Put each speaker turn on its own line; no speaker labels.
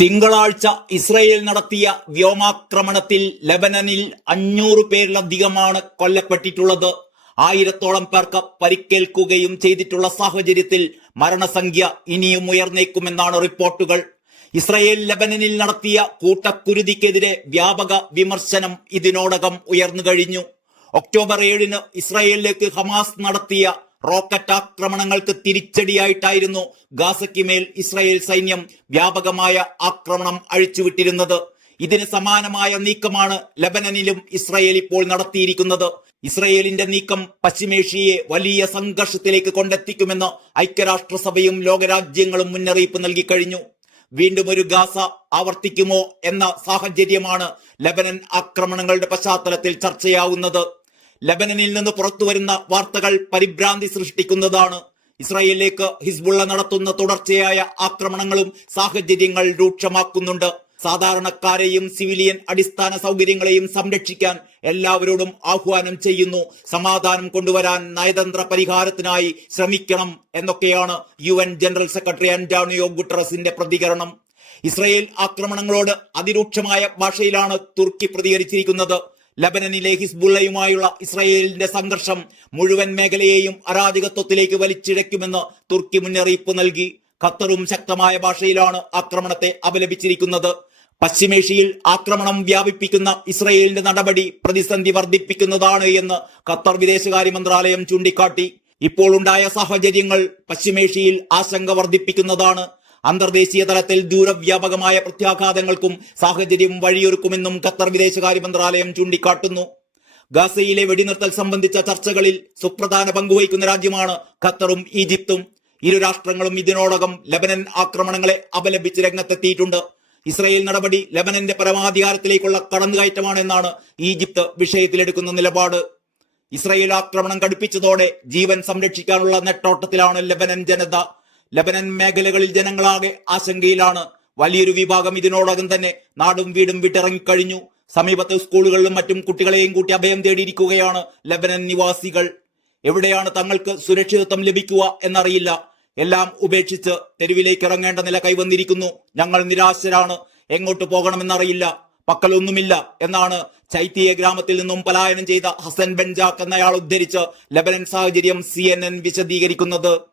തിങ്കളാഴ്ച ഇസ്രയേൽ നടത്തിയ വ്യോമാക്രമണത്തിൽ ലബനനിൽ അഞ്ഞൂറ് പേരിലധികമാണ് കൊല്ലപ്പെട്ടിട്ടുള്ളത്. ആയിരത്തോളം പേർക്ക് പരിക്കേൽക്കുകയും ചെയ്തിട്ടുള്ള സാഹചര്യത്തിൽ മരണസംഖ്യ ഇനിയും ഉയർന്നേക്കുമെന്നാണ് റിപ്പോർട്ടുകൾ. ഇസ്രയേൽ ലബനനിൽ നടത്തിയ കൂട്ടക്കുരുതിക്കെതിരെ വ്യാപക വിമർശനം ഇതിനോടകം ഉയർന്നു കഴിഞ്ഞു. ഒക്ടോബർ ഏഴിന് ഇസ്രയേലിലേക്ക് ഹമാസ് നടത്തിയ റോക്കറ്റ് ആക്രമണങ്ങൾക്ക് തിരിച്ചടിയായിട്ടായിരുന്നു ഗാസയ്ക്ക് മേൽ ഇസ്രായേൽ സൈന്യം വ്യാപകമായ ആക്രമണം അഴിച്ചുവിട്ടിരുന്നത്. ഇതിന് സമാനമായ നീക്കമാണ് ലബനനിലും ഇസ്രായേൽ ഇപ്പോൾ നടത്തിയിരിക്കുന്നത്. ഇസ്രായേലിന്റെ നീക്കം പശ്ചിമേഷ്യയെ വലിയ സംഘർഷത്തിലേക്ക് കൊണ്ടെത്തിക്കുമെന്ന് ഐക്യരാഷ്ട്രസഭയും ലോകരാജ്യങ്ങളും മുന്നറിയിപ്പ് നൽകി കഴിഞ്ഞു. വീണ്ടും ഒരു ഗാസ ആവർത്തിക്കുമോ എന്ന സാഹചര്യമാണ് ലബനൻ ആക്രമണങ്ങളുടെ പശ്ചാത്തലത്തിൽ ചർച്ചയാവുന്നത്. ലബനനിൽ നിന്ന് പുറത്തു വരുന്ന വാർത്തകൾ പരിഭ്രാന്തി സൃഷ്ടിക്കുന്നതാണ്. ഇസ്രായേലിലേക്ക് ഹിസ്ബുള്ള നടത്തുന്ന തുടർച്ചയായ ആക്രമണങ്ങളും സാഹചര്യങ്ങൾ രൂക്ഷമാക്കുന്നുണ്ട്. സാധാരണക്കാരെയും സിവിലിയൻ അടിസ്ഥാന സൗകര്യങ്ങളെയും സംരക്ഷിക്കാൻ എല്ലാവരോടും ആഹ്വാനം ചെയ്യുന്നു. സമാധാനം കൊണ്ടുവരാൻ നയതന്ത്ര പരിഹാരത്തിനായി ശ്രമിക്കണം എന്നൊക്കെയാണ് യു ജനറൽ സെക്രട്ടറി അന്റാണിയോ ഗുട്ടറസിന്റെ പ്രതികരണം. ഇസ്രായേൽ ആക്രമണങ്ങളോട് അതിരൂക്ഷമായ ഭാഷയിലാണ് തുർക്കി പ്രതികരിച്ചിരിക്കുന്നത്. ലബനനിലെ ഹിസ്ബുള്ളയുമായുള്ള ഇസ്രയേലിന്റെ സംഘർഷം മുഴുവൻ മേഖലയെയും അരാധികത്വത്തിലേക്ക് വലിച്ചിഴയ്ക്കുമെന്ന് തുർക്കി മുന്നറിയിപ്പ് നൽകി. ഖത്തറും ശക്തമായ ഭാഷയിലാണ് ആക്രമണത്തെ അപലപിച്ചിരിക്കുന്നത്. പശ്ചിമേഷ്യയിൽ ആക്രമണം വ്യാപിപ്പിക്കുന്ന ഇസ്രയേലിന്റെ നടപടി പ്രതിസന്ധി വർദ്ധിപ്പിക്കുന്നതാണ് എന്ന് ഖത്തർ വിദേശകാര്യ മന്ത്രാലയം ചൂണ്ടിക്കാട്ടി. ഇപ്പോൾ ഉണ്ടായ സാഹചര്യങ്ങൾ പശ്ചിമേഷ്യയിൽ ആശങ്ക വർദ്ധിപ്പിക്കുന്നതാണ് അന്തർദേശീയ തലത്തിൽ ദൂരവ്യാപകമായ പ്രത്യാഘാതങ്ങൾക്കും സാഹചര്യം വഴിയൊരുക്കുമെന്നും ഖത്തർ വിദേശകാര്യ മന്ത്രാലയം ചൂണ്ടിക്കാട്ടുന്നു. ഗാസയിലെ വെടിനിർത്തൽ സംബന്ധിച്ച ചർച്ചകളിൽ സുപ്രധാന പങ്കുവഹിക്കുന്ന രാജ്യമാണ് ഖത്തറും ഈജിപ്തും. ഇരു രാഷ്ട്രങ്ങളും ഇതിനോടകം ലബനൻ ആക്രമണങ്ങളെ അപലപിച്ച് രംഗത്തെത്തിയിട്ടുണ്ട്. ഇസ്രയേൽ നടപടി ലബനന്റെ പരമാധികാരത്തിലേക്കുള്ള കടന്നുകയറ്റമാണെന്നാണ് ഈജിപ്ത് വിഷയത്തിലെടുക്കുന്ന നിലപാട്. ഇസ്രയേൽ ആക്രമണം കടുപ്പിച്ചതോടെ ജീവൻ സംരക്ഷിക്കാനുള്ള നെട്ടോട്ടത്തിലാണ് ലബനൻ ജനത. ലബനൻ മേഖലകളിൽ ജനങ്ങളാകെ ആശങ്കയിലാണ്. വലിയൊരു വിഭാഗം ഇതിനോടകം തന്നെ നാടും വീടും വിട്ടിറങ്ങിക്കഴിഞ്ഞു. സമീപത്തെ സ്കൂളുകളിലും മറ്റും കുട്ടികളെയും കൂട്ടി അഭയം തേടിയിരിക്കുകയാണ് ലബനൻ നിവാസികൾ. എവിടെയാണ് തങ്ങൾക്ക് സുരക്ഷിതത്വം ലഭിക്കുക എന്നറിയില്ല. എല്ലാം ഉപേക്ഷിച്ച് തെരുവിലേക്ക് ഇറങ്ങേണ്ട നില കൈവന്നിരിക്കുന്നു. ഞങ്ങൾ നിരാശരാണ്. എങ്ങോട്ട് പോകണമെന്നറിയില്ല. പക്കലൊന്നുമില്ല എന്നാണ് ചൈത്തിയ ഗ്രാമത്തിൽ നിന്നും പലായനം ചെയ്ത ഹസൻ ബെൻജാക്ക് എന്നയാൾ ഉദ്ധരിച്ച് ലബനൻ സാഹചര്യം സി വിശദീകരിക്കുന്നത്.